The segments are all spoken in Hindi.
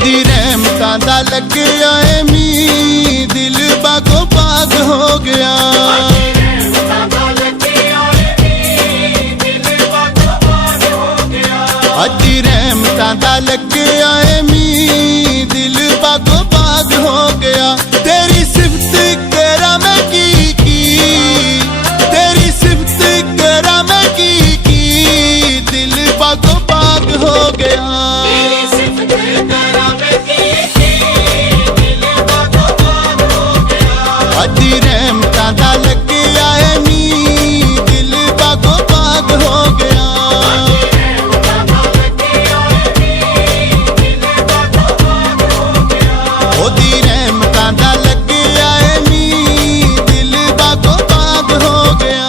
ओदी रहमतां दा लग्या ऐ मी दिल बागो बाग हो गया। अदी रहमतां दा लग्या ऐ मी दिल बागो बाग हो गया। तेरी सिफत करा मैं की तेरी सिफत करा मैं की दिल बागो बाग हो गया। अदी रहमतां दा लग्या ऐ मी दिल बागो बाग हो गया। ओदी रहमतां दा लग्या ऐ मी दिल बागो बाग हो गया।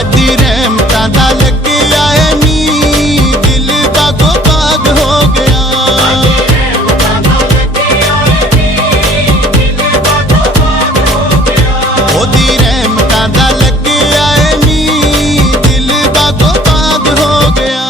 अदी रहमतां दा लग्या ऐ मी दिल बागो बाग हो गया। ओदी रहमतां दा लग्या ऐ मी दिल बागो बाग हो गया।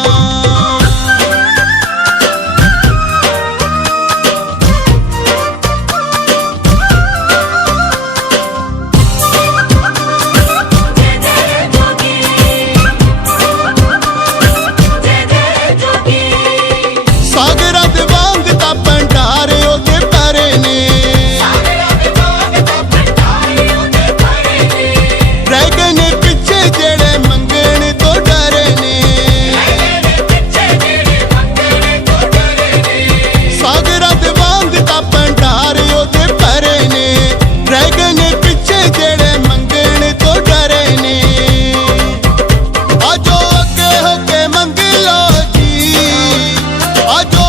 आजो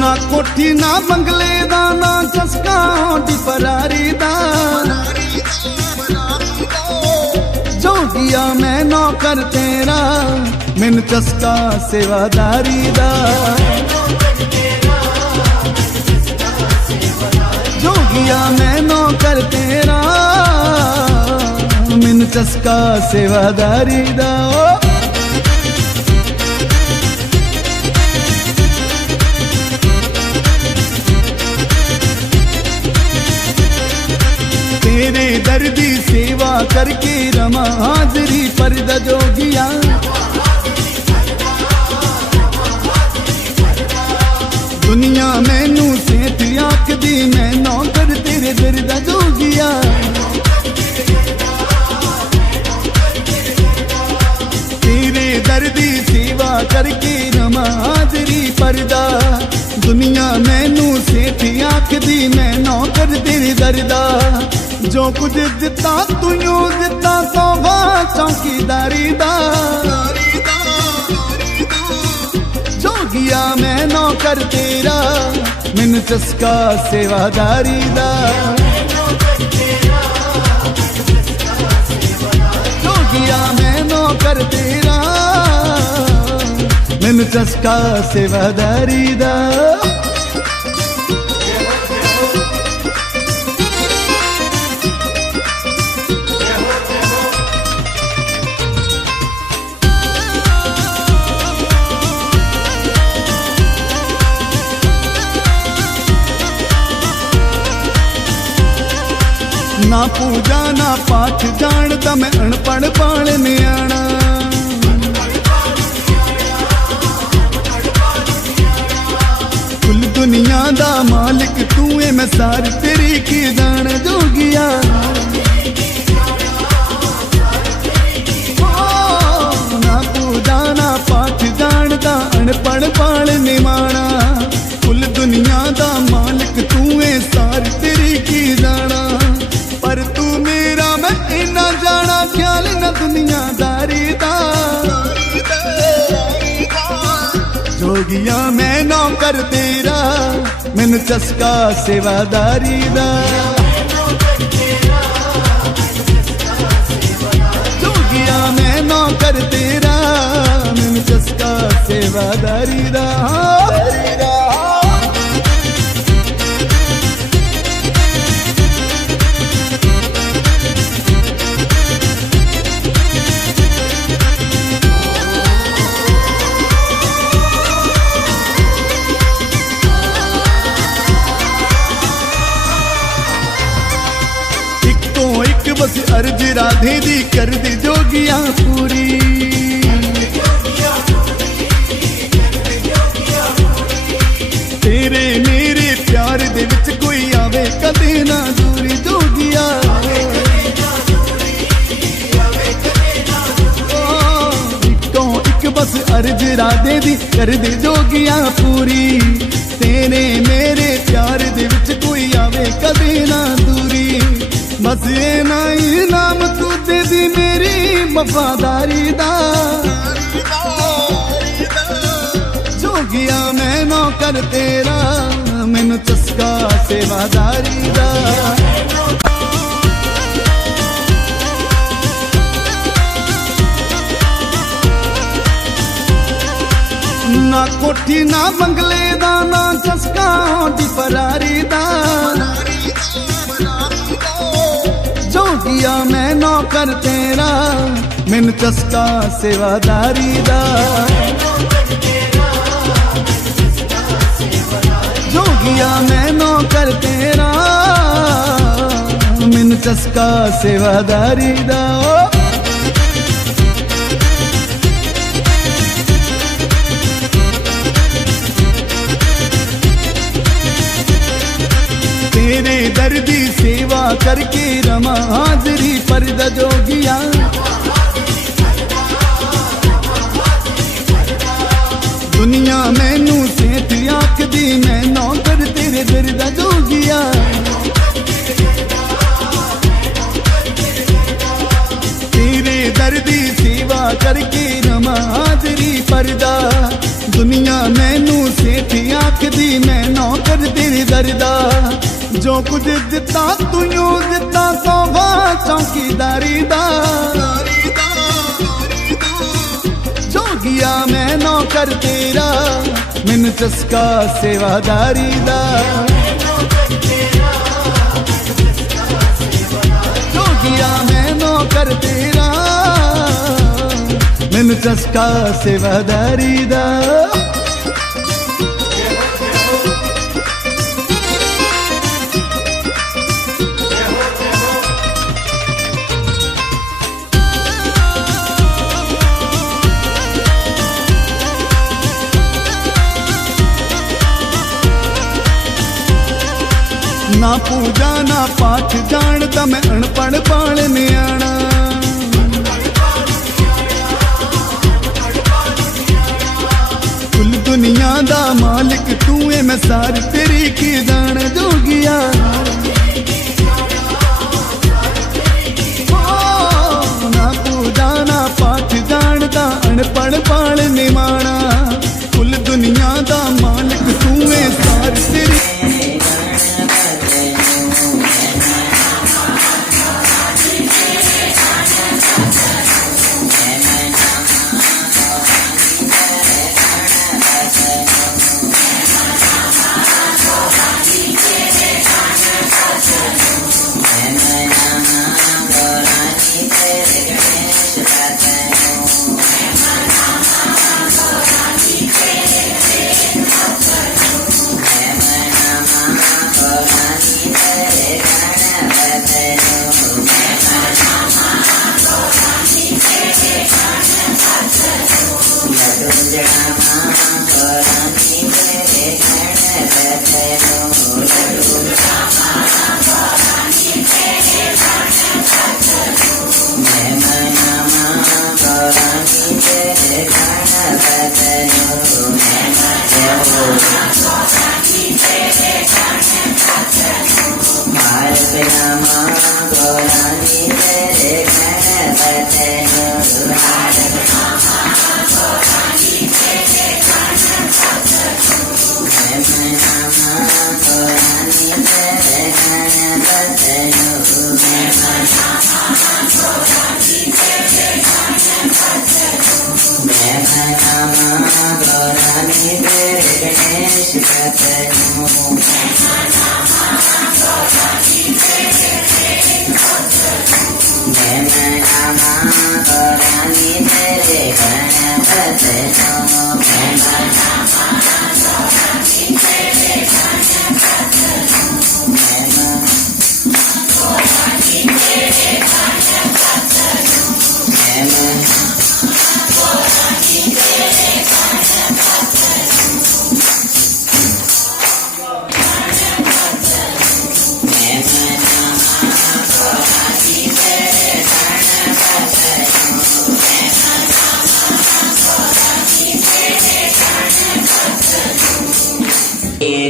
ना कोठी ना बंगले दा ना चस्का दी फरारी दा जोगिया मैं नौकर तेरा मैनू चस्का सेवादारी दा जोगिया मैं नौकर तेरा मैनू चस्का सेवादारी दा तेरे दर्दी सेवा करके रमा हाजरी परद जोगिया दुनिया मैनू सेठ आखदी मैं नौकर तेरे दर्द जोगिया तेरे दर्दी सेवा करके रमा हाजरी परदा दुनिया मैनू सेठ आखदी मैं नौकर तेरे दर्दा जो कुछ दिता तुयो दिता सोभा चौकीदारी दा जोगिया मैं नौकर तेरा मैनू चस्का सेवादारी दा जोगिया मैं नौकर तेरा मैनू चस्का सेवादारी दा ना पूजा ना पाठ जानता मैं अनपढ़ पाल न्याणा कुल दुनिया दा मालिक तू है मैं सारी तेरी की जान जोगिया ना पूजा ना पाठ जानता अनपढ़ पाल निमाणा कुल दुनिया दा मालिक तू है सारी तेरी की जाना पर तू मेरा मैं इना जाना ख्याल न दुनियादारी दा जोगिया मैं नौकर तेरा मैनू चस्का सेवादारी दा जोगिया मैं नौकर तेरा मैनू चस्का सेवादारी दा बस अर्ज राधे दी कर दी जोगिया पूरी तेरे मेरे प्यार दे विच कोई आवे कदे ना दूरी जोगिया इक्को एक बस अर्ज राधे दी कर दी जोगिया पूरी तेरे मेरे प्यार दे विच कोई आवे कदे ना दूरी बस ये ना इनाम तू दे दी मेरी वफादारी दा जोगिया मैं नौकर तेरा मैनू चस्का सेवादारी दा ना कोठी ना बंगले दा ना चस्का दी फरारी दा जोगिया मैं नौकर तेरा मैनू चस्का सेवादारी दा जोगिया मैं नौकर तेरा मैनू चस्का सेवादारी दा तेरे दर्दी सेवा करके रमा हाजरी परद जोगिया दुनिया मैनू सेठ आखदी मैं नौकर तेरे दर्द जोगिया तेरे दर्दी सेवा करके रमा हाजरी परदा दुनिया मैनू सेठ झूठी आखदी मैं नौकर तेरे दरदा जो कुछ दिता तू यूं दिता सौवा चौकीदारी दा जोगिया मैं नौकर तेरा मैनू चस्का सेवादारी दा जोगिया मैं नौकर तेरा मैनू चस्का सेवादारी दा ना पूजा ना पाठ जानता मैं अनपढ़ पाल न्याणा कुल दुनिया दा मालिक तू है मैं सारी तेरी की जान जोगिया ना पूजा ना पाठ जानता अनपढ़ पाल निमाणा कुल दुनिया दा मालिक तू है सारी तेरी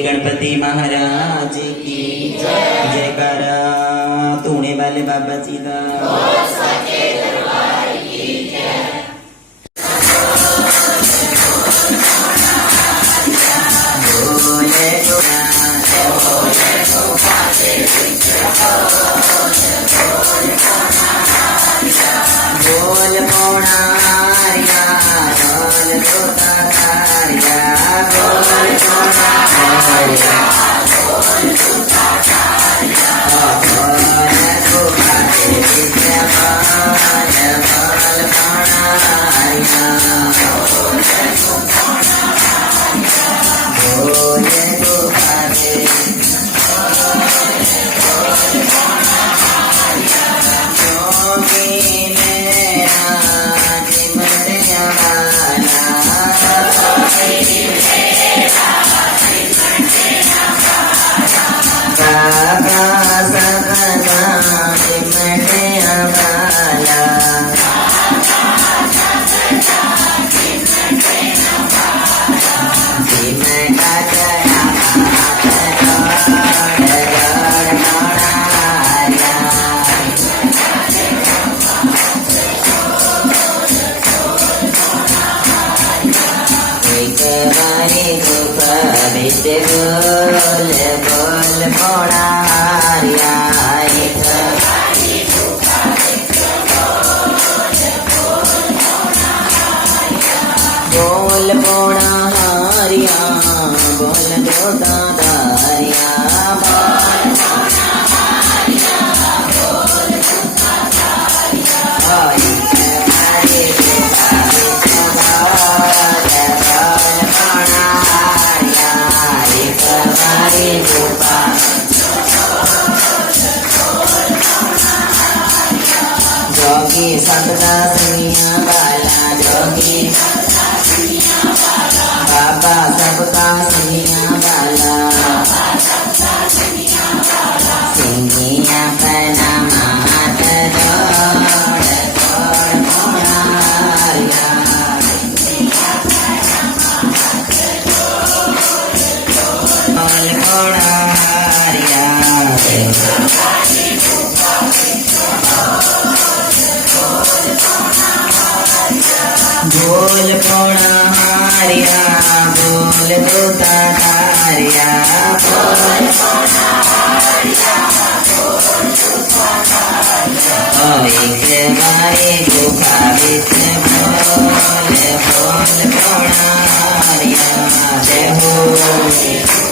गणपति महाराज की जयकारा तूने वाले बाबा जी का बोल पोड़ा बोल तोता बोल पोड़ा हारिया एक बोल पोड़ा हारिया बोल दो दारिया जोगी सबका दुनिया वाला जोगी बाबा सबका दुनिया वाला सिंगिया पना मात जोड़ जोड़ मोड़ारिया बोल मोड़ारिया बोल पोड़ा हारिया बोल दूता तारिया एक बारी गुफा बिच बोल बोल पोड़ा हारिया जय हो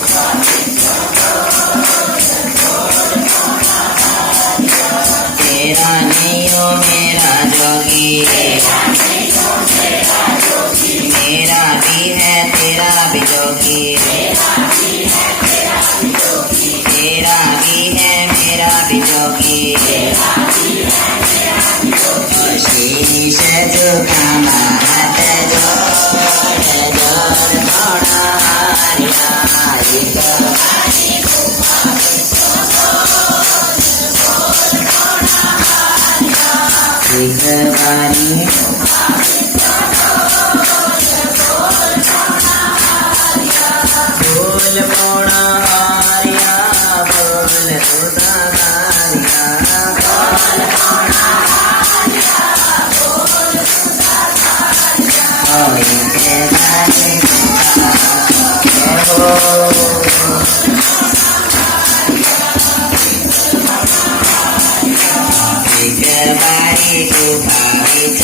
तेरा नहीं हो मेरा जोगी मेरा भी है तेरा भी जोगी तेरा भी है मेरा भी जोगी शीश झुका हाथ जोड़ जोड़ मोड़ा हारिया एक बारी बोल पोड़ा हारिया बोल दूता तारिया एक बारी गुफा बिच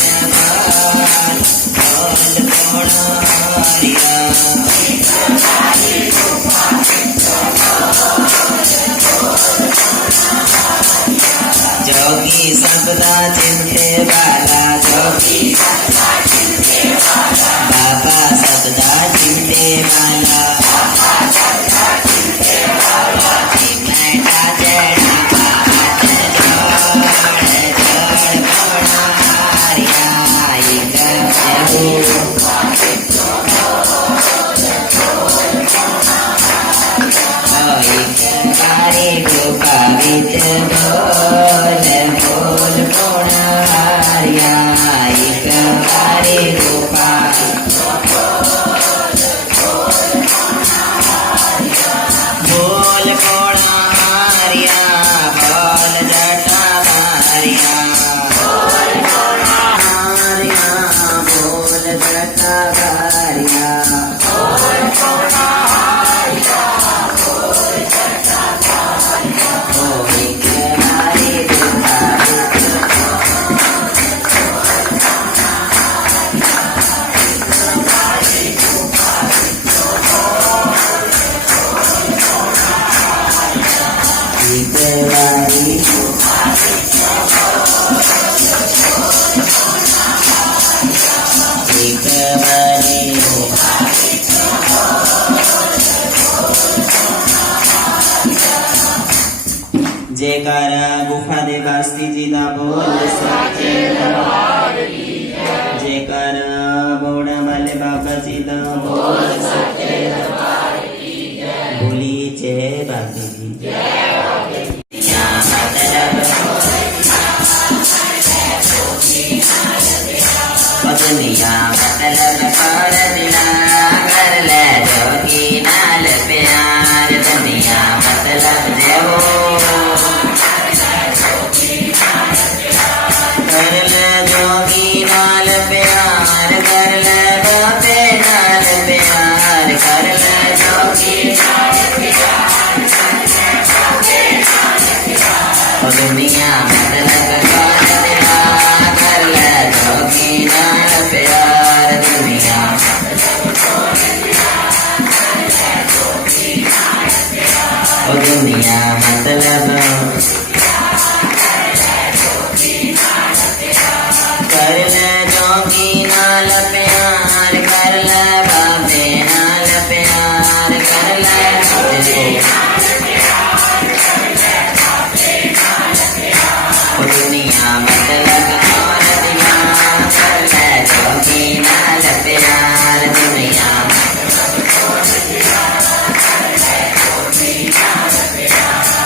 बोल पोड़ा हारिया जोगी सबदा चिंते वाला जोगी बाबा सबदा चिंते वाला बैठा जड़ा हाथ जोड़ जोड़ पोड़ा हारिया एक बारी गुफा बिच बोल बोल पोड़ा हारिया एक बारी गुफा बोल पोड़ा हारिया बोल जटा हारिया हारिया बोल जटा हारिया जयकारा गुफा दे बास्ती जी दा बोल सच्चे दरबार की जय जयकारा बोड़ा वाले बाबा जी दा बोल सच्चे दरबार की जय बोली जय बाबा जी जय बाबा दुनिया मतलब कर दिला कर ले जोगी नाल प्यार दुनिया मतलब देवो कर ले जोगी नाल प्यार कर ले बाबे नाल प्यार कर ले जोगी ओ दुनिया मतलब कर ले जोगी नाल प्यार कर ले बाबे नाल प्यार कर ले ओ दुनिया मतलब और दिया कर ले जोगी नाल प्यार दुनिया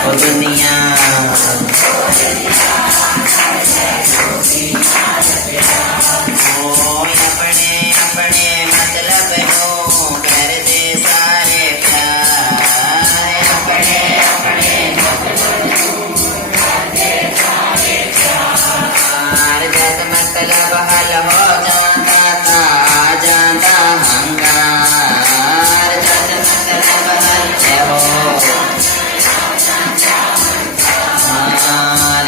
ओ दुनिया अपने अपने मतलब को कर दे सारे प्यार अपने अपने जब मतलब हल हो जाता था जाता हंकार जब मतलब हल हो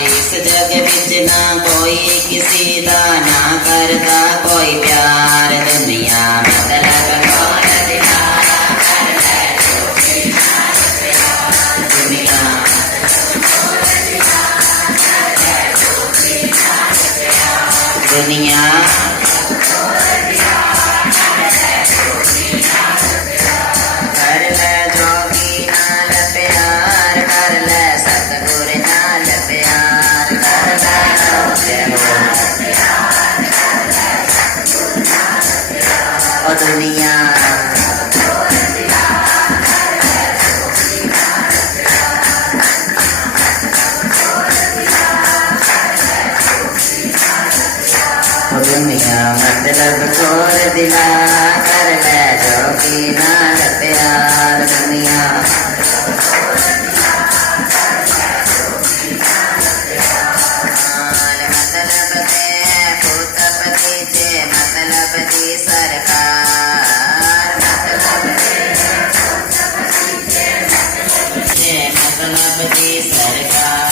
इस जग बिच ना कोई किसी दा ना करता कोई प्यार दुनिया मतलब कौन दिला दुनिया दुनिया कर ले जोगी नाल प्यार कर ले सतगुर नाल प्यार कर ले ओ दुनिया ओ दुनिया मतलब छोड़ दिला कर ले जोगी नाल प्यार दुनिया मतलब ते पुतपति जे मतलब दी सरकार मतलब दी सरकार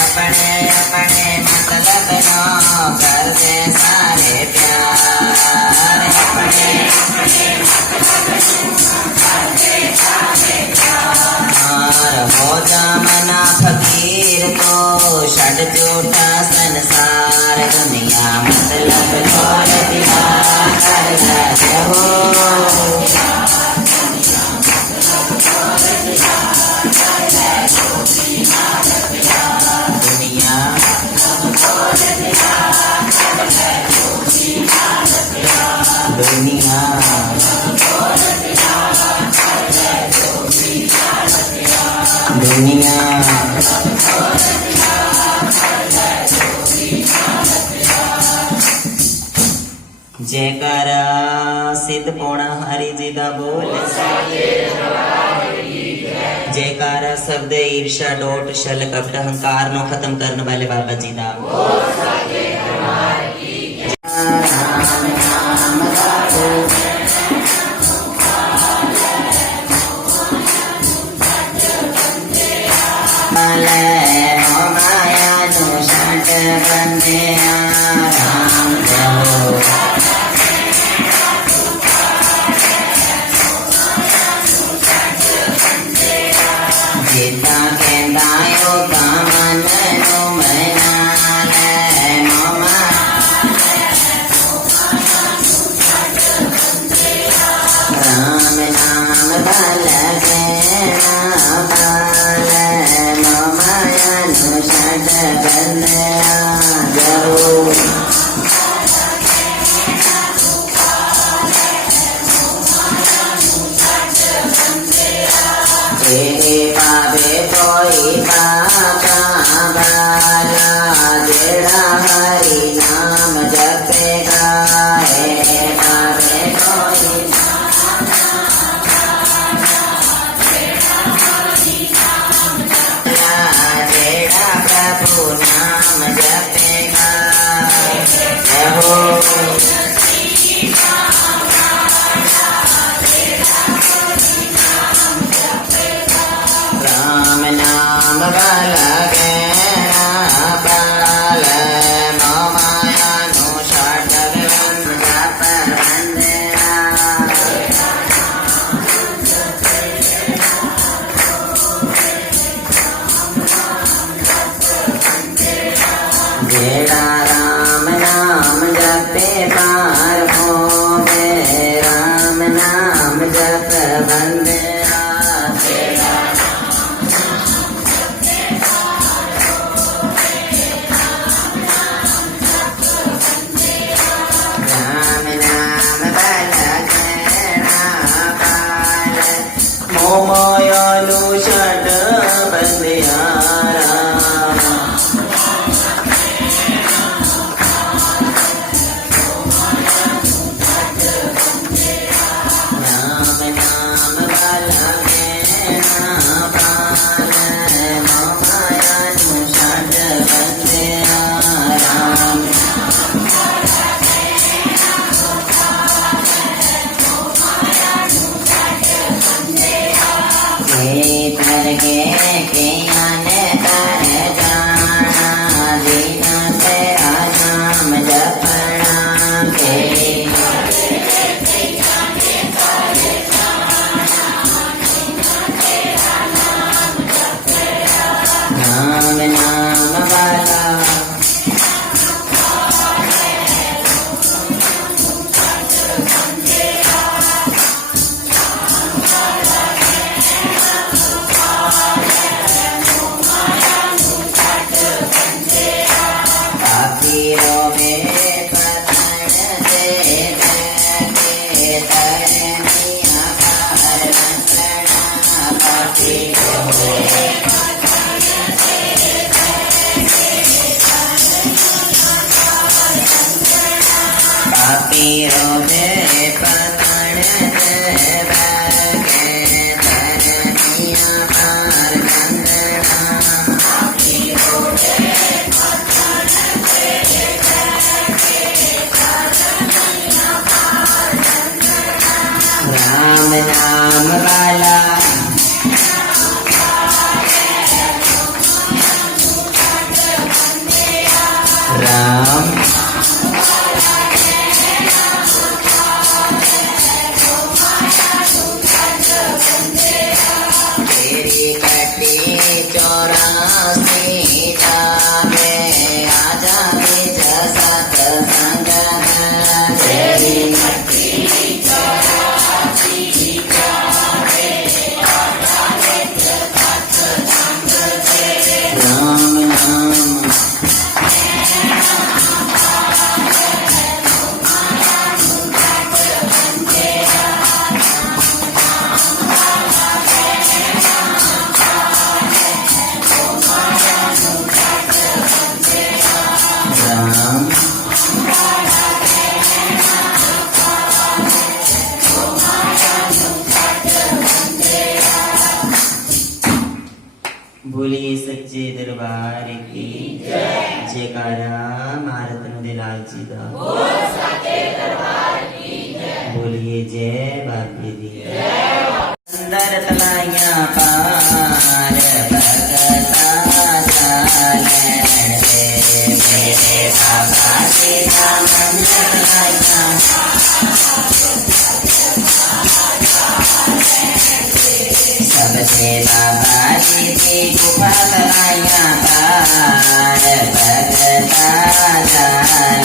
अपने अपने मतलब नो कर दे सारे प्यार अपने हो जा मना फकीर को छड़ झूठा संसार दुनिया मतलब छोड़ दिया कर ले हो दुनिया दुनिया दुनिया जयकार सिद्ध पौना हरि जी दा बोल जयकार शब्द ईर्षा डोट छल कपट अहंकार नो खत्म करने वाले बाबा जी दा माया नो छट बंदे राम जहो जिता कहता यो कामन नो मना ले मामा राम नाम बल के बाल माया नो छट बंदे जहो पावे कोई पापा बाला जेड़ा हरि नाम जपेगा पावे कोई जेड़ा प्रभु नाम जपेगा हो राम नाम पीरो दे पतण बगे तरनिया पार कंदना राम नाम वाला राम तेरी कटी 84 जावे आजा बिच सतसंग तेरी राम नाम राम बोलिए सच्चे दरबार की जयकारा महाराज नंदे लाल जी दा बोलिए जय बापी दी अंदर तलाइया पार भगता चालन दे मेरे बाबा जी का मंदिर तलाइया सबसे बाबा जी की गुफा तलाइया पार भगता चालन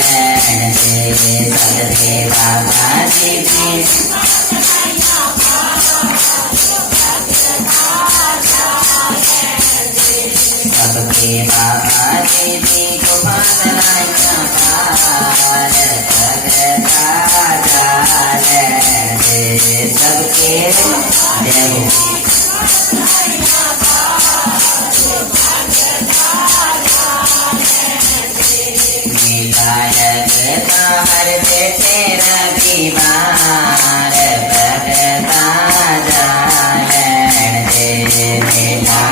दे सबसे बाबा जी की सबके बाबा जी की गुफा तलाइया पार भगता चालन दे सबके जय हो मेला लगता हर बेटे रविवार भगता जालन दे मेला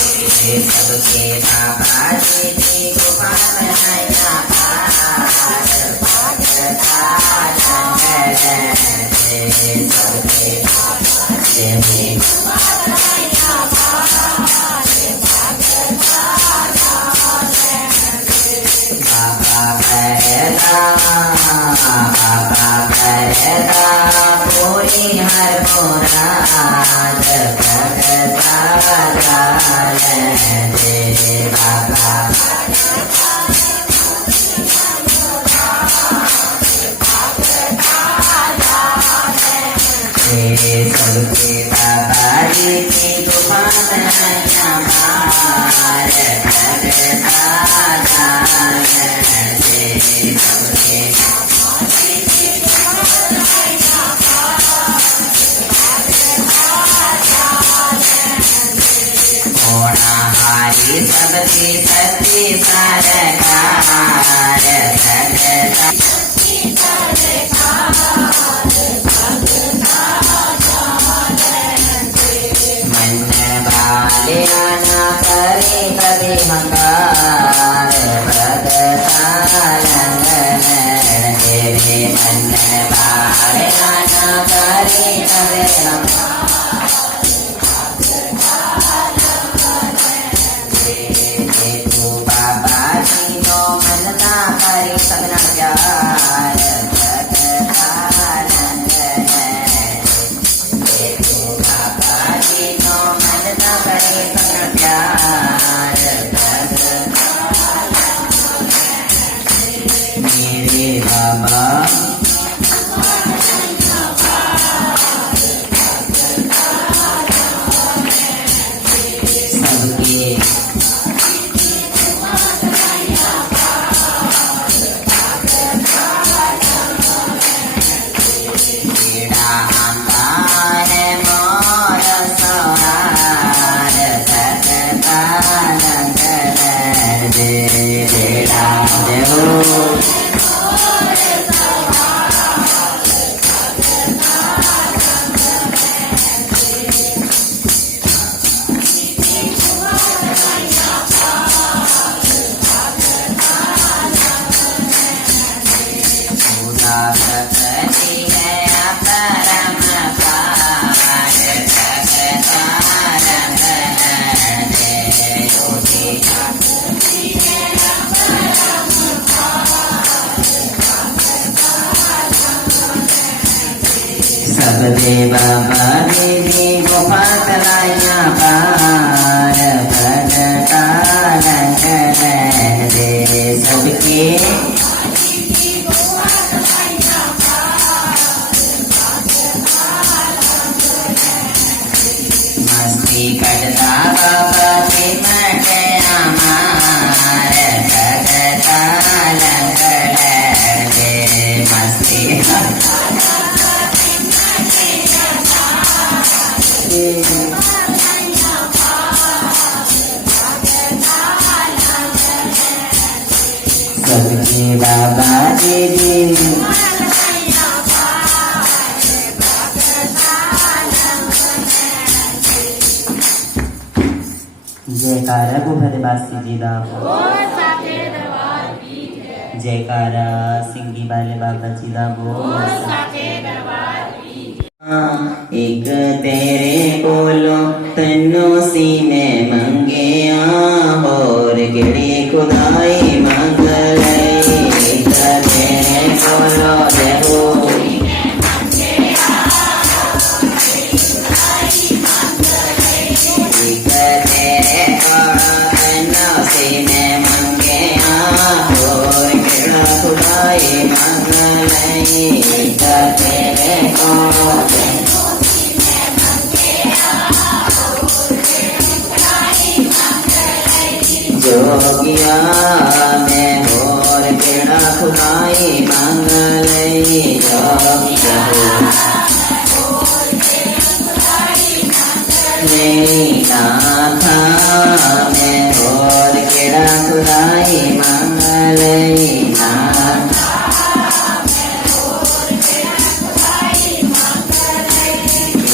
सबके बाबा जी की गुफा तलाइया पार भगता जालन दे सबके जय हो बाबा करता पूरी हर मुराद भगता जालन दे बाबा सबके बाबा जी की गुफा तलाइया पार भगता जालन दे सबके होनहारी सबकी सच्ची सरकार भगता मन वाले आना करे कभी हकार भगता लंगन तेरे मन वाले आना करे कभी तू बाबा जी नो मन ना करे सगना प्यार भगता लंगन तू बाबा जी नो मन ना करे सगना प्यार मेरे बाबा सबके बेड़ा अंबार मोर सवार भगता बेड़ा जय हो सब देवा देवी गुफा चलाया पार भगता रंग दे सबके मस्ती करता बाबा सिमट हमार भगता रंग दे मस्ती सबके बाबा जी जयकारा गुफरवासी जी दा जयकारा सिंगी वाले बाबा जी दा एक तेरे कोलो तन्नो सी में मंगिया और गिड़ी खुदाई मंग लई एक तेरे कोलो देहो एक तेरे कोलो तन्नो सी में मंगिया और गिड़ा खुदाई मंग लई एक तेरे कोलो जोगिया में और केड़ा खुदाई मंगलई जोगिया मेरी नाथा में और केड़ा खुदाई मंगलई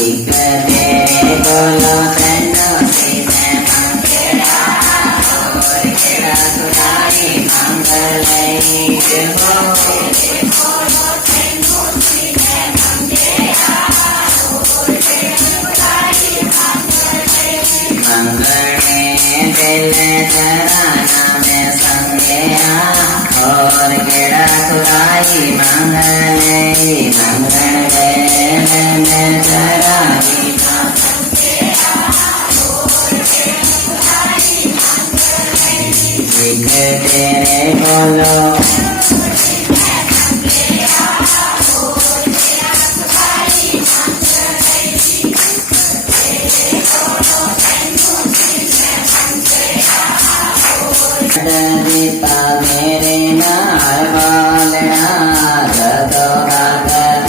एक तेरे कोलो तन्नो सी में मंगेड़ा और केड़ा खुदाई मंगलई मंगने दिल तराना में संगया और केड़ा खुदाई मंगलई मंगन दिल तरानी एक तेरे कोलो दीता मेरे नाल बालना जदो गागर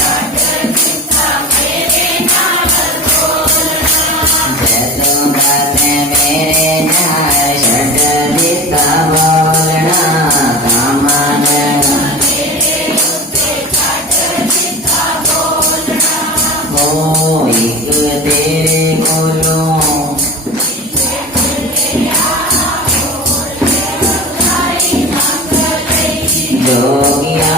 जदो गाते मेरे नाल छड़ दीता बोलना कामन हो एक तेरे कोलो जोगिया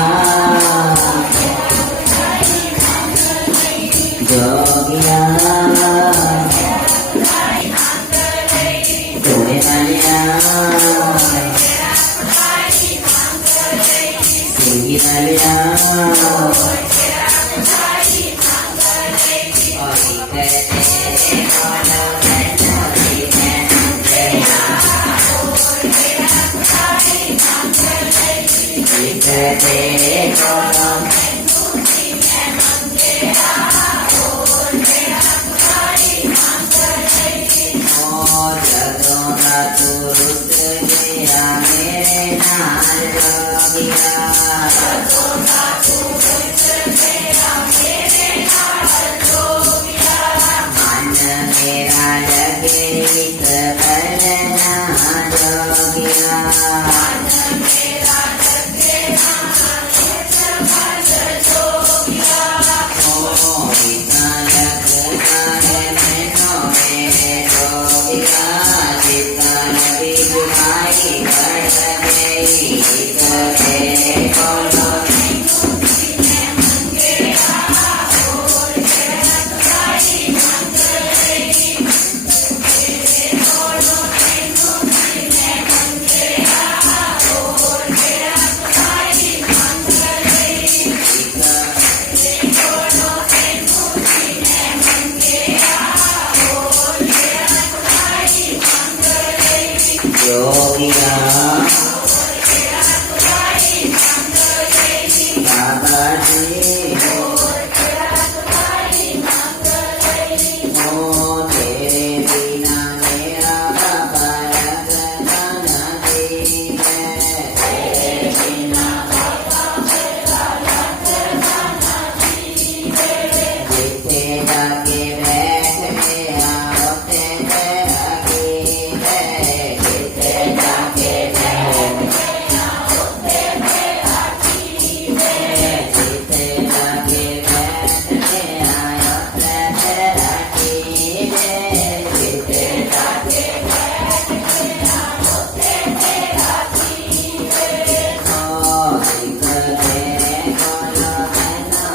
जोगिया तुम्हें मलिया सिंगी मलिया तेरे कोलो और जदों दा तू रुस गया मेरे नाल जोगिया मन मेरा लगे इस पर ना जोगिया योगिया बाबा जी ओ तेरे बिना मेरा बाबा लगता नहीं है। जिथे जाके बैठ गया होते लगी है। जिथे जाके बैठ गया होते लगी है। जिथे जाके बैठ गया होते लगी है। जिथे जाके बैठ गया होते लगी है। ओ सिख तेरे कोलो मैनू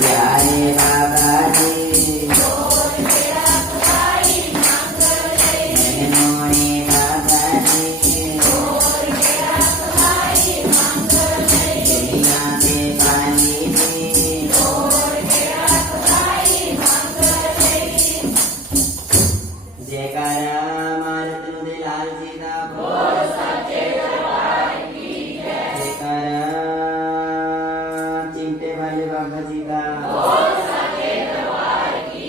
प्यारे बाबा जी मेहनोनी बाबा जी दुनिया के पानी जी जयकारा मारुति लाल जी का बोल सच्चे दरबार की जय। जयकारा चिमटे वाले बाबा जी का बोल सच्चे दरबार की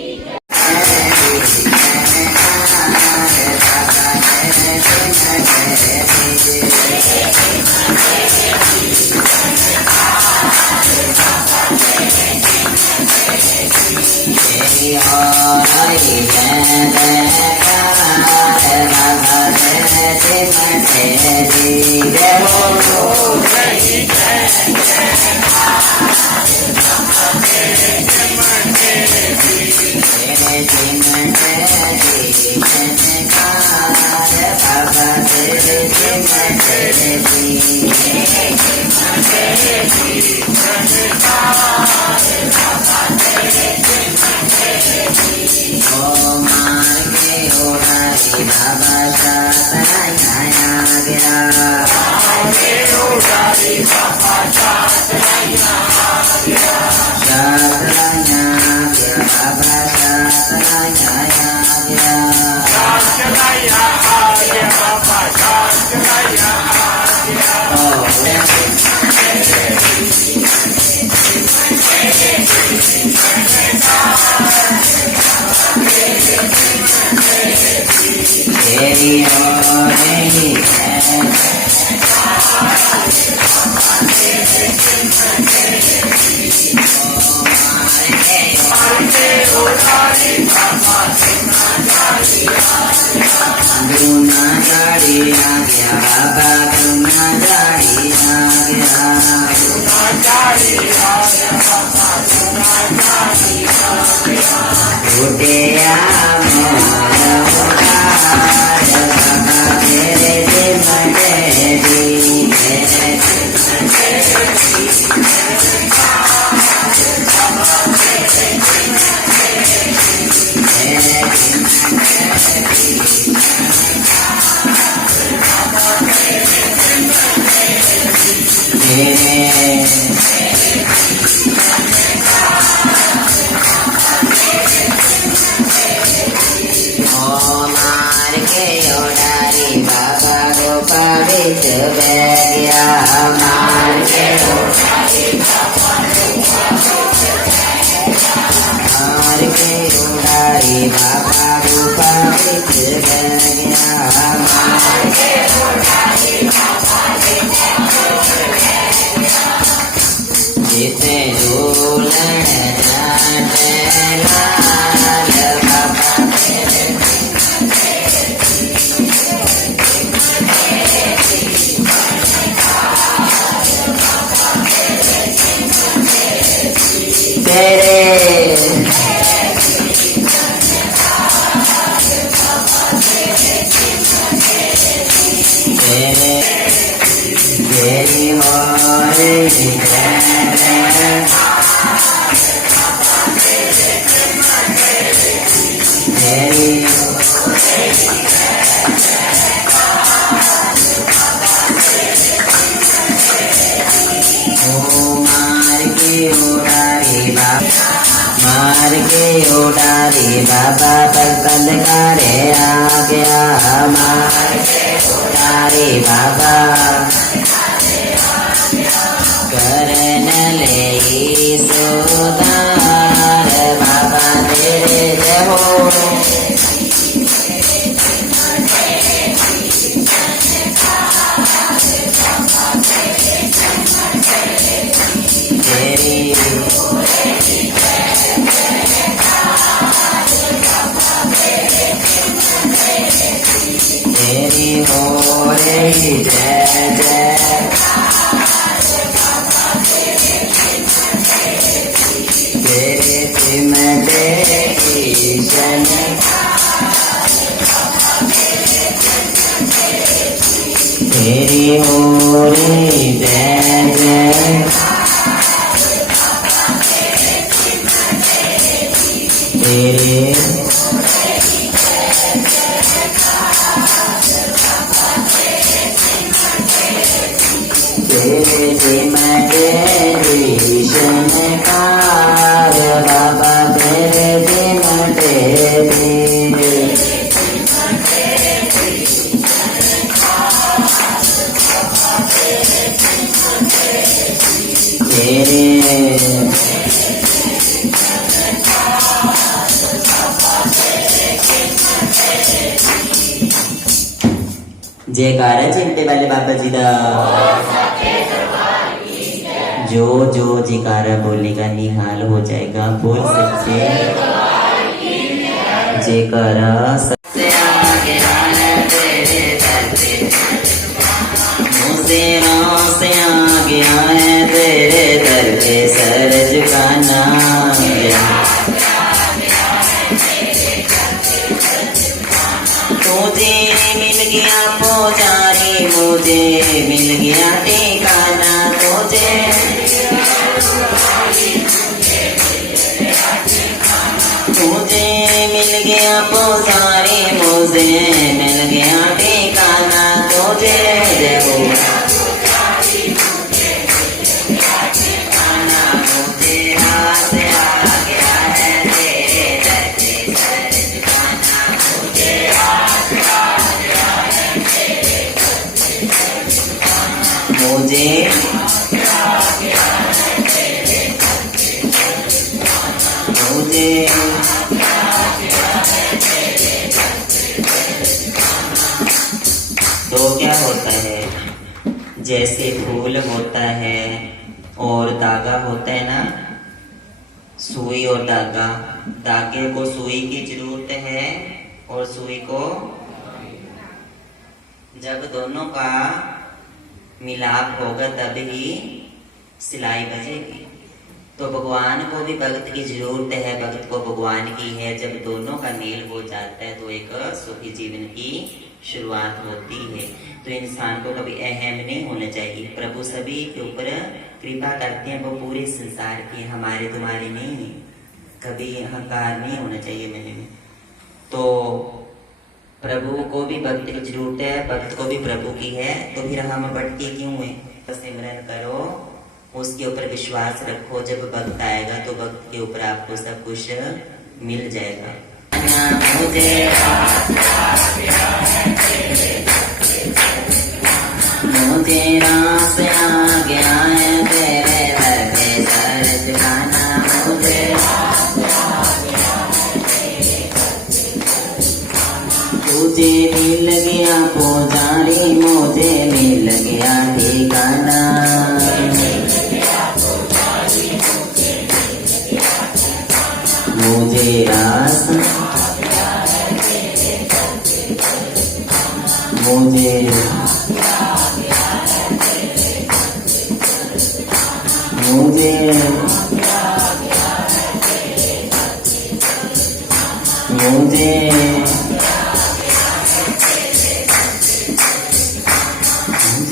पुजारी बाबा पसंद करे आ गया हमारे पुजारी बाबा करन ले सुधार बाबा तेरे जय हो तेरी तेरी हो रही जय जय तेरे सिमटे ईशन तेरी हो रही जय जय तेरे तेरे सिमटे ईशनकार बाबा तेरे सिमटे तेरे जयकारा चिमटे वाले बाबा जी दा जो जो जयकारा बोलेगा निहाल हो जाएगा बोल सकते जयकारा सबसे आगे आना तेरे दर पे मुझसे से आगे आए तेरे दर पे सर झुकाना मुझे मिल गया पुजारी मुझे मिल गया ठिकाना मुझे मुझे मिल गया पुजारी मुझे मिल गया ठिकाना तुझे देखो मुझे हाथ आ गया है तेरे दर पे सर झुकाना मुझे मुझे मुझे तो क्या होता है जैसे फूल होता है और धागा होता है ना सुई और धागा धागे को सुई की जरूरत है और सुई को जब दोनों का मिलाप होगा तभी सिलाई बजेगी तो भगवान को भी भक्त की जरूरत है भक्त को भगवान की है जब दोनों का मेल हो जाता है तो एक सुखी जीवन की शुरुआत होती है तो इंसान को कभी अहम नहीं होना चाहिए प्रभु सभी के ऊपर कृपा करते हैं वो पूरे संसार की हमारे तुम्हारे नहीं कभी अहंकार नहीं होना चाहिए मेरे में तो प्रभु को भी भक्त की जरूरत है भक्त को भी प्रभु की है तो फिर हम भटके क्यों हैं तो सिमरन करो उसके ऊपर विश्वास रखो जब भक्त आएगा तो भक्त के ऊपर आपको सब कुछ मिल जाएगा मुझे रास आ गया है तेरे दर पे सर झुकाना मुझे तुझे मिल गया पुजारी मुझे मिल गया ठिकाना मुझे रास मुझे मुझे मुझे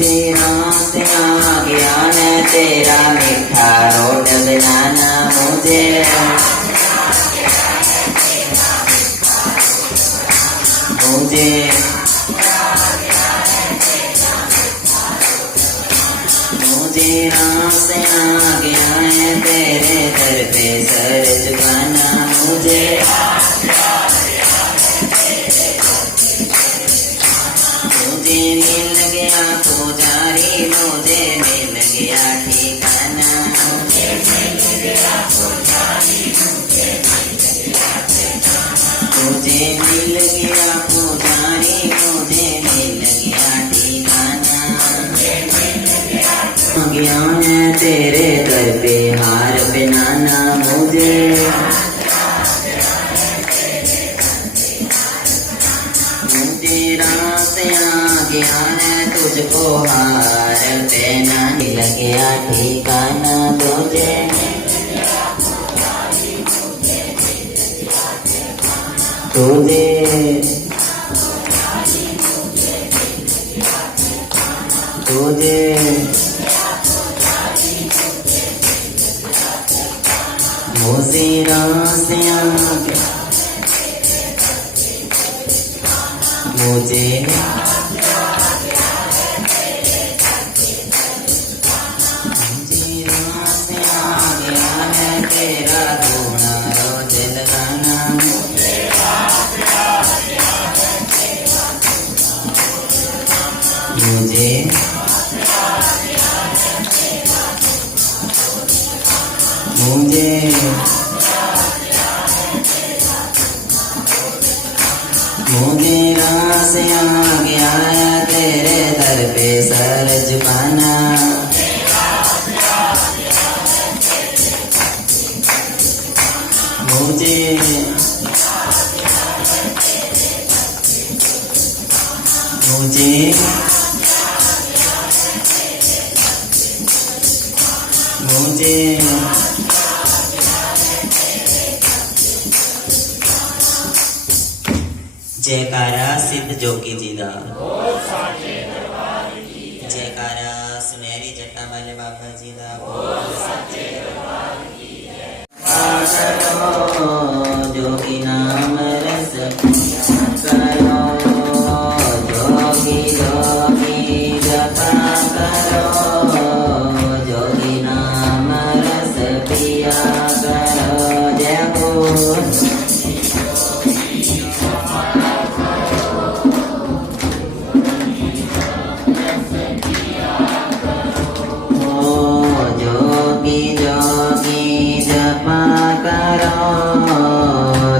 मुझे रास आ गया है तेरा मीठा रोट बनाना मुझे मुझे मुझे रास आ गया है तेरे दर पे सर झुकाना मुझे तेरे दर पे हार पहनाना मुझे, तेरा से आ गया है तुझको हार पहनाने लगे ठिकाना तुझे, तुझे तुझे मुझे रास मुझे तेरा धुना रोज लगाना, मुझे मुझे मुझे रास आ गया है तेरे दर पे सर झुकाना, मुझे मुझे मुझे जयकारा सिद्ध जोगी जी दा, जयकारा सुनहरी जट्टा वाले बाबा जी दा, जोगी नाम रस करो, जोगी जोगी जपा करो, जोगी नाम रस पिया करो, जय बोल जोगी जोगी जपा करो,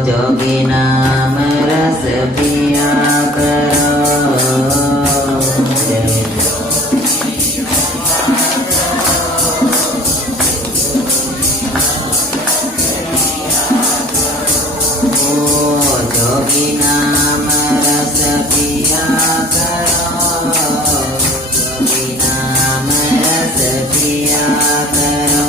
जोगी नाम रस पिया करो, जोगी नाम रस पिया करो, जोगी नाम रस पिया करो,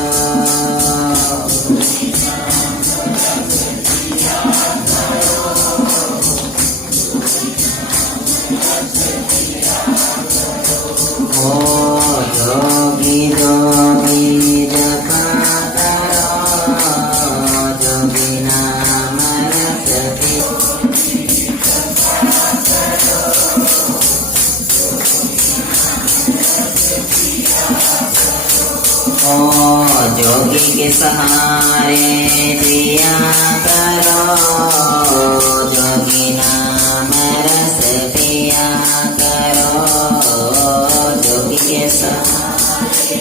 जोगी जोगी जपा करो, जोगी नाम रस जोगी के सहारे दिया करो, जोगी नाम रस पिया करो, जोगी के सहारे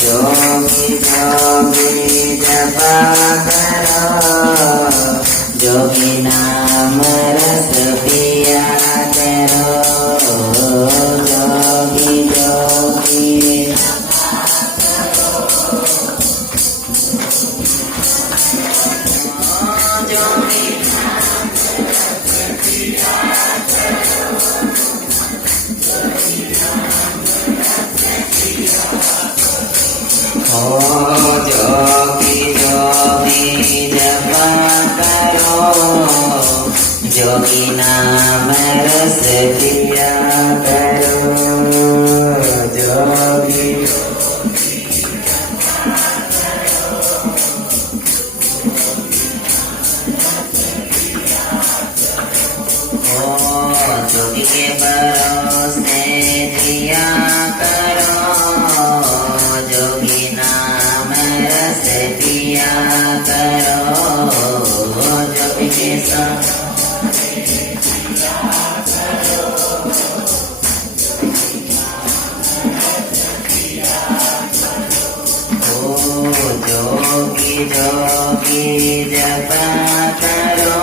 जोगी जोगी जपा करो, जोगी नाम रस पिया करो, जोगी जोगी जोगी जोगी जपा करो, जोगी नाम रस पिया करो, जोगी जोगी के भरोसे दिया करो, जोगी नाम रस पिया करो, जोगी के साथ जोगी जोगी जपा करो,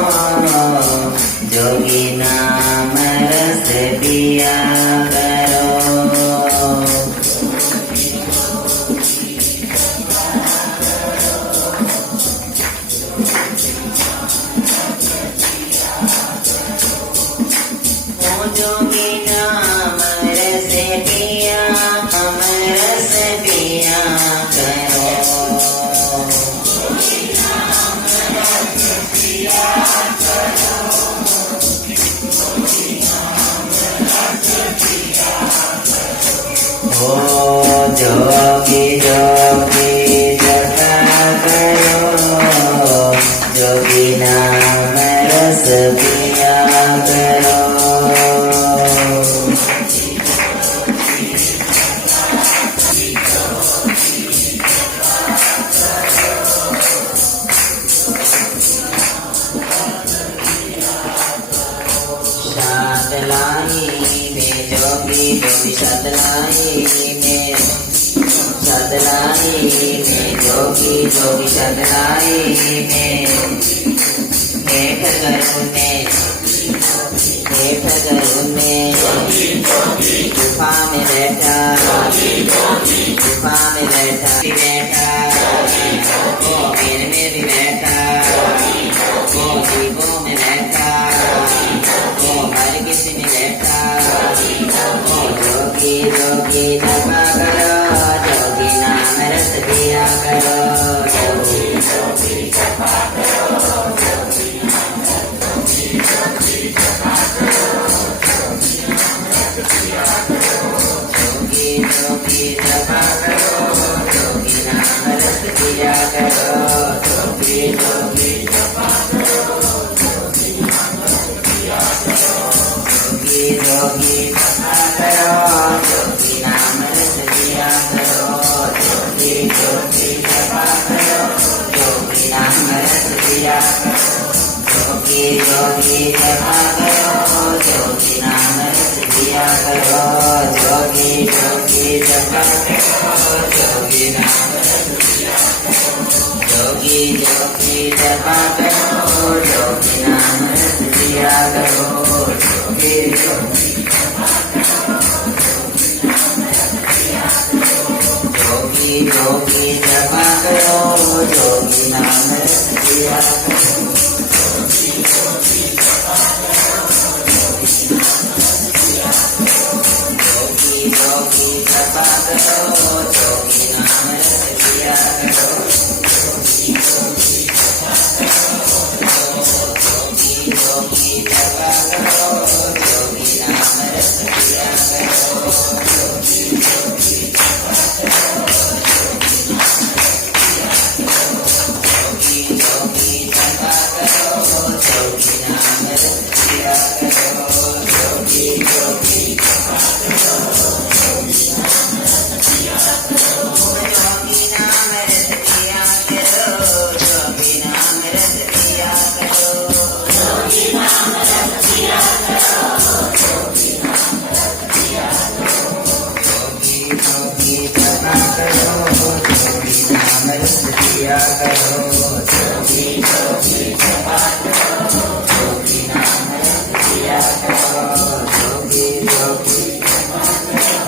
जोगी नाम रस पिया करो। जोगी नाम रस पिया रस पिया करो। ओ जोगी जोगी जपा करो, जोगी नाम रस पिया करो। सतलाई में जोगी जोगी सतलाई में, सतलाई में जोगी जोगी सतलाई में। हेठ करुणे हेठ करुणे गुफा में बैठा, गुफा में बैठा बैठा, ओ पेड़ में भी बैठा, ओ दीपों में बैठा, ओ हर किसी में बैठा। ओ जोगी जोगी जपा करो, जोगी नाम रस पिया करो। जोगी जोगी जपा करो, जोगी नाम रस पिया करो। जोगी जोगी जपा करो, जोगी नाम रस पिया करो। जोगी जोगी जपा करो, जोगी नाम रस पिया करो। जोगी जोगी जपा करो, जोगी नाम रस पिया करो। जोगी जोगी जपा करो, जोगी नाम रस पिया करो। जोगी जोगी जपा करो, जोगी नाम रस पिया करो। जोगी जोगी जपा करो, जोगी नाम रस पिया करो। जोगी जोगी जपा करो, जोगी नाम रस पिया करो। जोगी जोगी जपा करो, जोगी जोगी जपा करो, जोगी नाम रस पिया करो। जोगी जोगी जपा करो, जोगी नाम रस पिया करो। जोगी जोगी जपा करो, जोगी नाम रस पिया करो। जोगी जोगी जपा करो, जोगी जोगी जपा करो, जोगी नाम रस पिया करो। जोगी जोगी जपा करो, जोगी नाम रस पिया करो। जोगी नाम रस पिया करो, जोगी नाम रस पिया करो। जोगी नाम रस पिया करो, जोगी नाम रस पिया करो। जोगी जोगी जपा करो, जोगी नाम रस पिया करो। जोगी जोगी जपा करो, जोगी नाम रस पिया करो। जोगी जोगी जपा करो,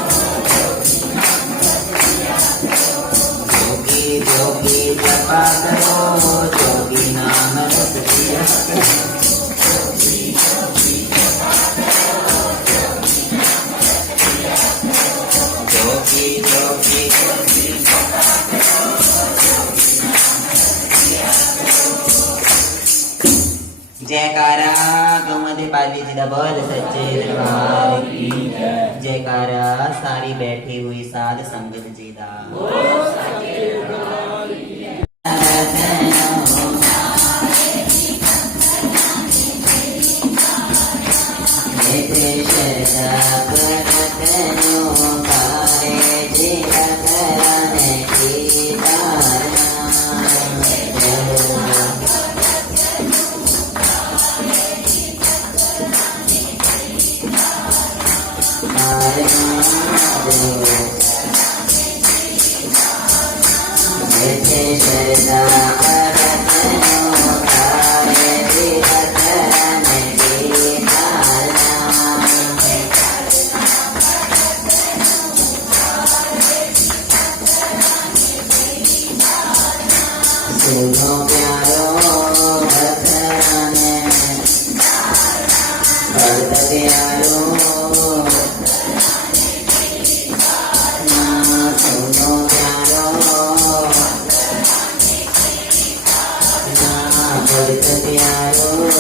जोगी जोगी जपा करो, जोगी नाम रस पिया करो। जोगी जोगी जपा जयकारा गोमती पाली जी दा बोल सच्चे दरबार की जय। जयकारा सारी बैठी हुई साध संगत जी दा बोल सच्चे दरबार की जय। शरदा सुनो प्यारो भक्तराने भक्त प्यारो सुनो प्यारो भक्त प्यारो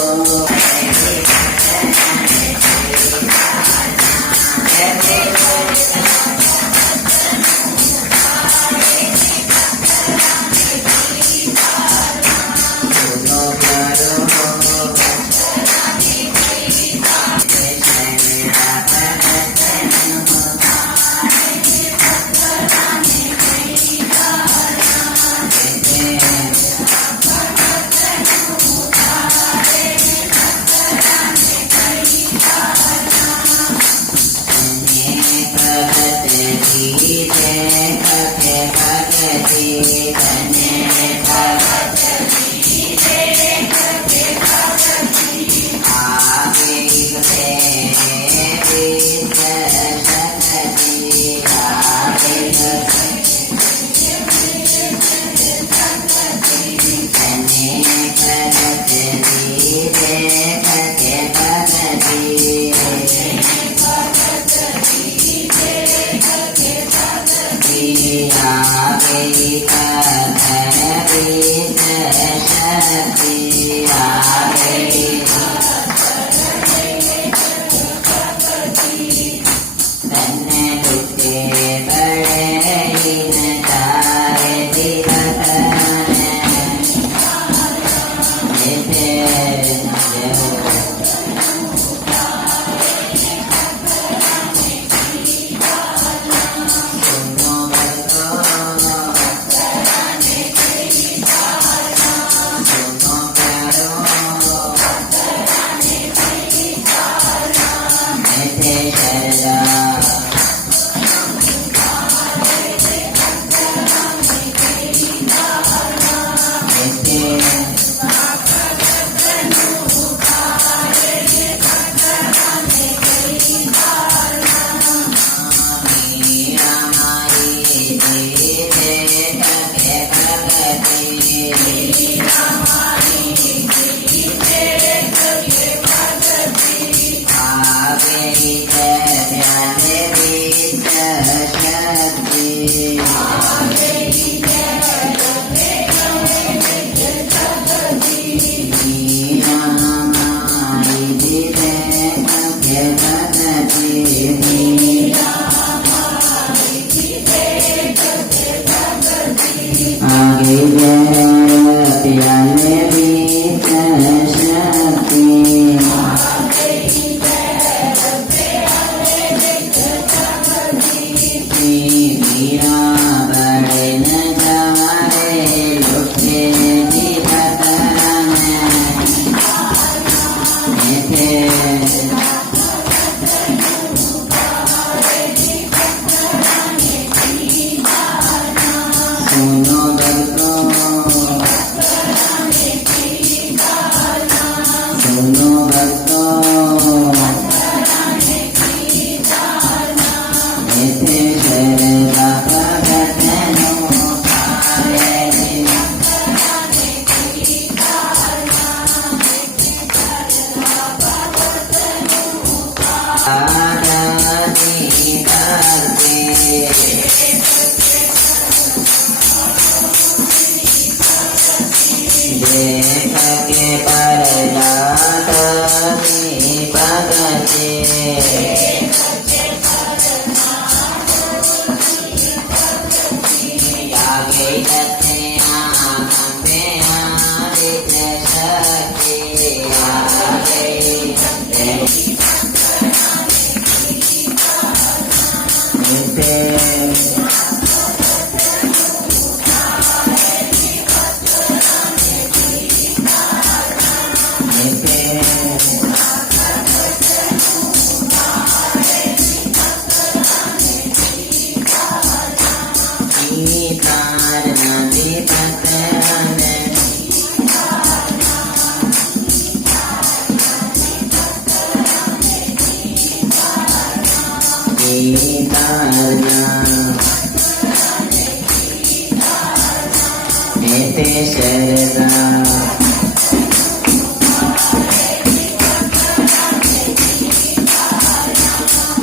मैं ते शरदा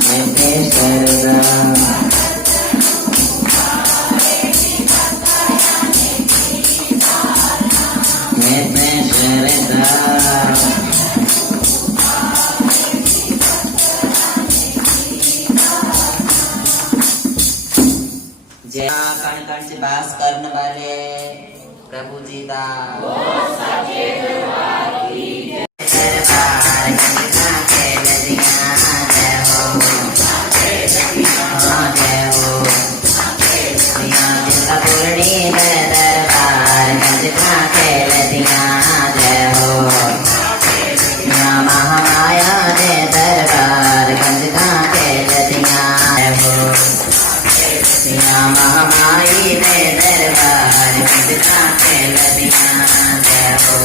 मैं ते शरदा मैं ते शरदा जय कण कण से वास करने वाले प्रभु जी का महामाया दे दरबार गंज का खेलतिया हो महामाई दे दरबार गंज का खेलतिया हो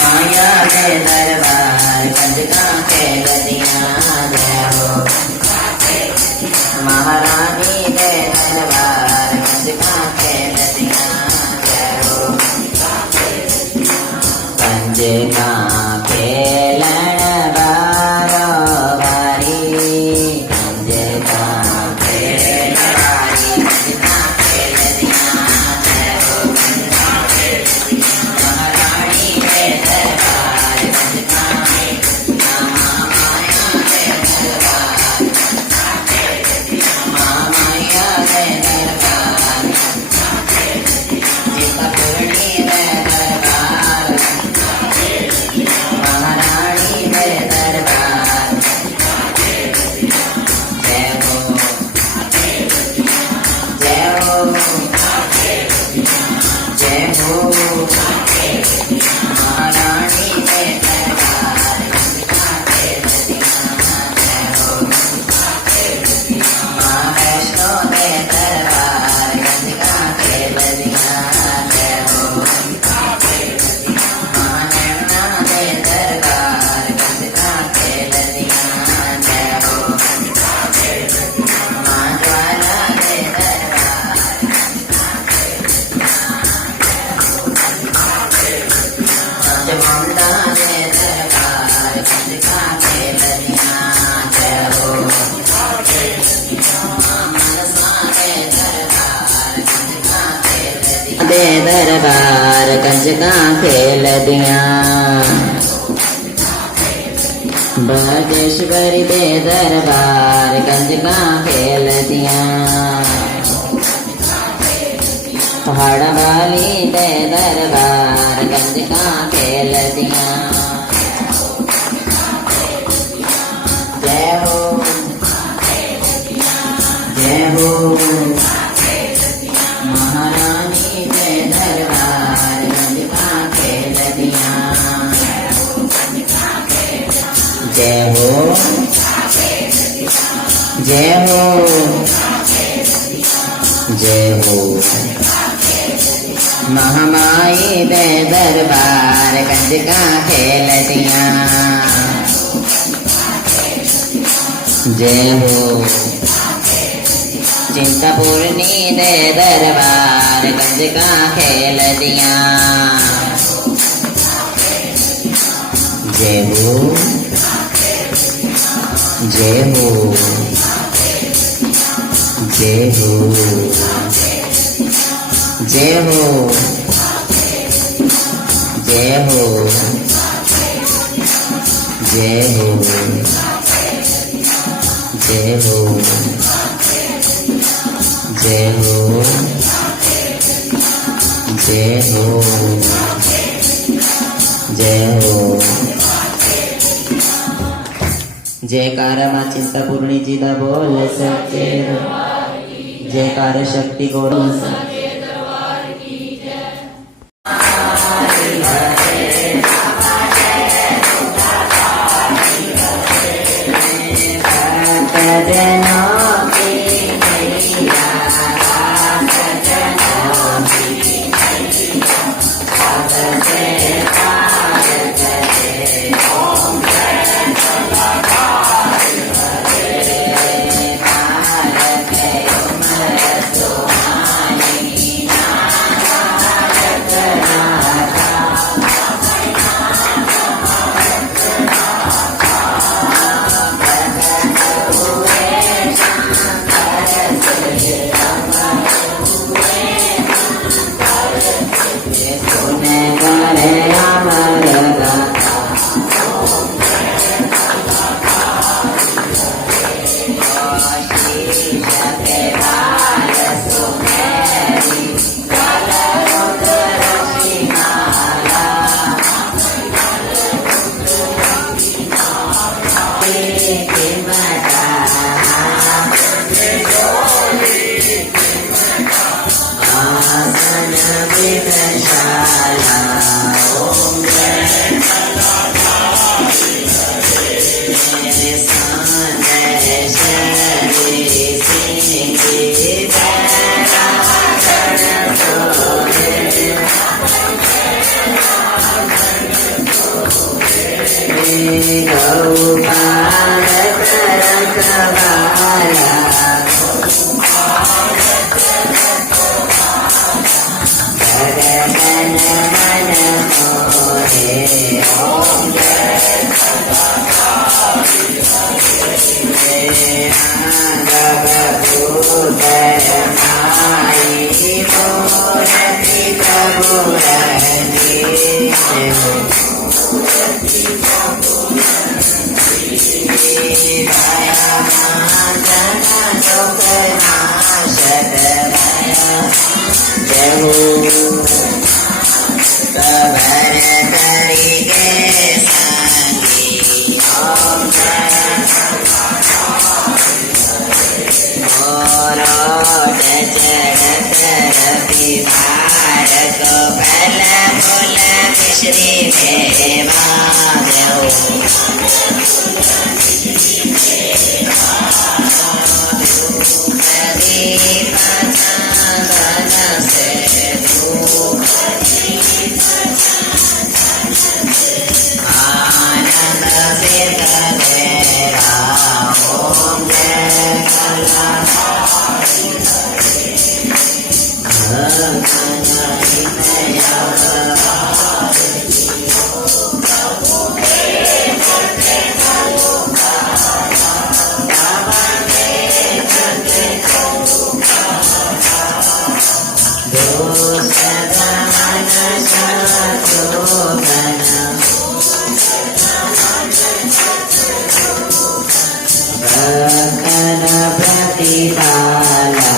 माया दे दरबार गंज का खेलतिया हो महारानी दे दरबार गंज का खेलतिया हो गंज का खेलन बारो बारी गंज का खेलन बारी गंज का खेलतिया हो महारानी दे दरबार गंज का माया दे दरबार माया दे दरबार जिसका पूर्णी दे दरबार महारानी दे दरबार जय हो जय हो जय हो महारानी दे दरबार माँ वैष्णो दे दरबार गंज का खेलतिया जय हो माँ नैना दे दरबार गंज का खेलतिया जय हो माँ ज्वाला दे दरबार पंचमुंडा दे दरबार गंज का खेलतिया जय हो दे दरबार गंज का खेलतिया बागेश्वरी दे दरबार गंज का खेलतिया पहाड़ वाली दे दरबार गंज का खेलतिया जय हो जय हो महारानी दे दरबार गंज का खेलतिया जय हो जय हो जय हो महामाई दे दरबार गंज का खेलतिया जय हो चिंतापूर्णी दे दरबार गंज का खेलतिया जय हो जय हो जय हो जय हो जय हो जय हो जय हो जय हो जय हो जय हो जयकारा माँ चिंतापूर्णी जी दा बोल सके जयकार शक्ति गौरव विदशाला ओम जय संदेशरी सिंह गौपाल रखवाला जगन मन मोहे ओम जय भगभूतर माई मूर्ति प्रभुरनी कबर करिगे संगी ओम मोरोट चढ़त रवि भारत फल फूल मिश्री देवा आनंद सिद्ध तेरा ओम जय प्रतिपाला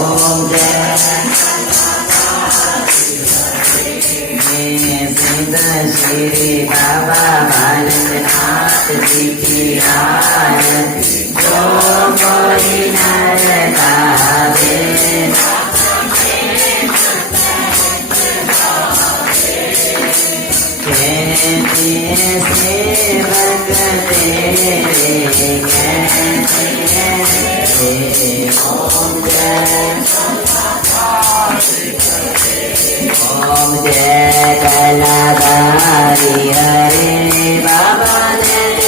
ओम जय सिंध श्री बाबा बालनाथ जी की आरती जो कोई नर गावे सेवक तेरे ओम जय कलाधारी हरे बाबा जय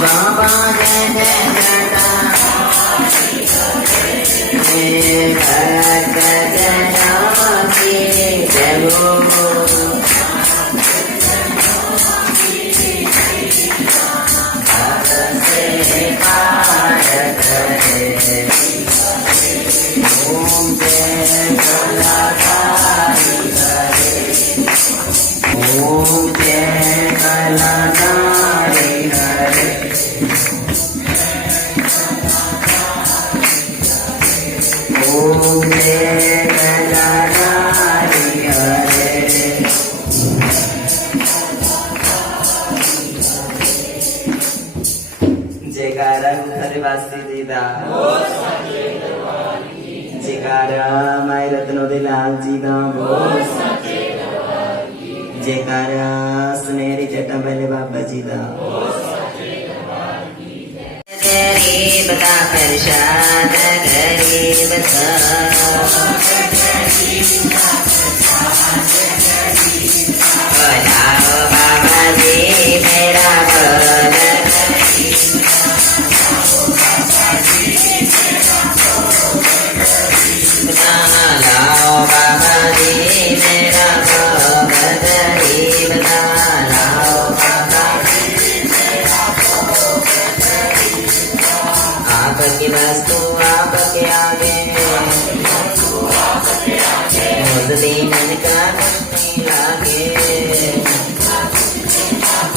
बाबा जय भक्त जनों की जगो ओम जय कलाधारी हरे ओम जय कलाधारी हरे ओम जय कलाधारी हरे जयकारा गुखरवासी जी दा जयकारा माई रत्नो दे लाल जी दा जयकारा सुनहरी जटा वाले बाबा जी दा गरीब का प्रसाद गरीब का बनाओ बाबा जी मेरा घर लाओ बाबा जी मेरा घर गरीब का लाओ बाबा आपकी वस्तु आपके आगे मुझ दीन का कुछ नहीं लागे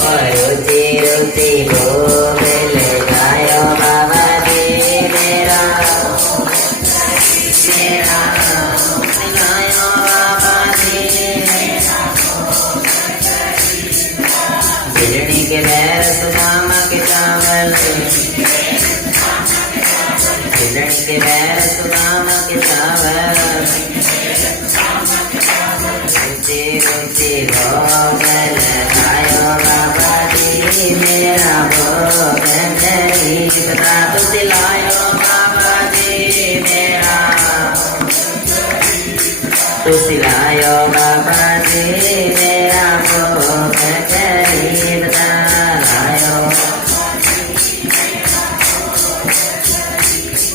और रुचि रुचि भोग ले गायो बाबा जी मेरा गायो बाबा जी बिजली के बैर सुदामा के चावल के बैर सुदामा के सावर ऊंचे ऊंचे भोग लगायो बाबा जी मेरा भोग नहीं बता तुझे लायो बाबा जी मेरा तुझे लायो बाबा जी मेरा भोग नहीं बता लायो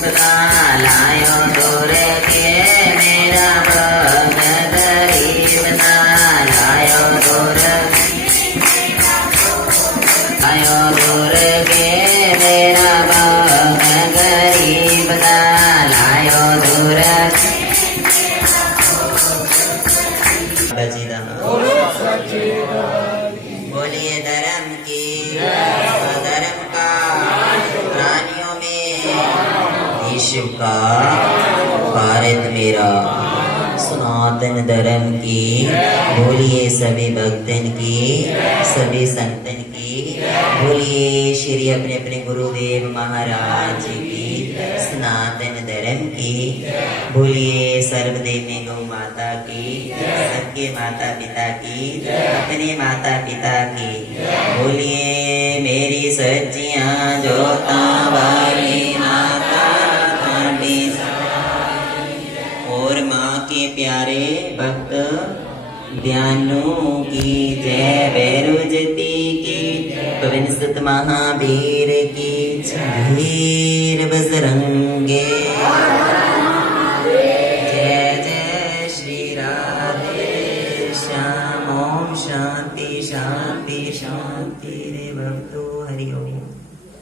बता लायो दूर के मेरा भोग गरीब बता लायो दूर लायो दूर के मेरा भोग गरीब बता लायो दूर बोलिए धर्म की धर्म का प्राणियों में विश्व का भारत मेरा सनातन धर्म की बोलिए सभी भक्तन की सभी संतन की बोलिए श्री अपने अपने गुरुदेव महाराज की सनातन धर्म की बोलिए सर्वदेवी गौ माता की सबके माता पिता की अपने माता पिता की बोलिए मेरी सच्चियां जोता वाली माता थाने और माँ के प्यारे भक्त ज्ञानों की जय भैरवजती की पवन सुत महावीर की वीर बजरंगे जय जय श्री राधे श्याम ओम शांति शांति शांति रे भक्तो हरि ओम।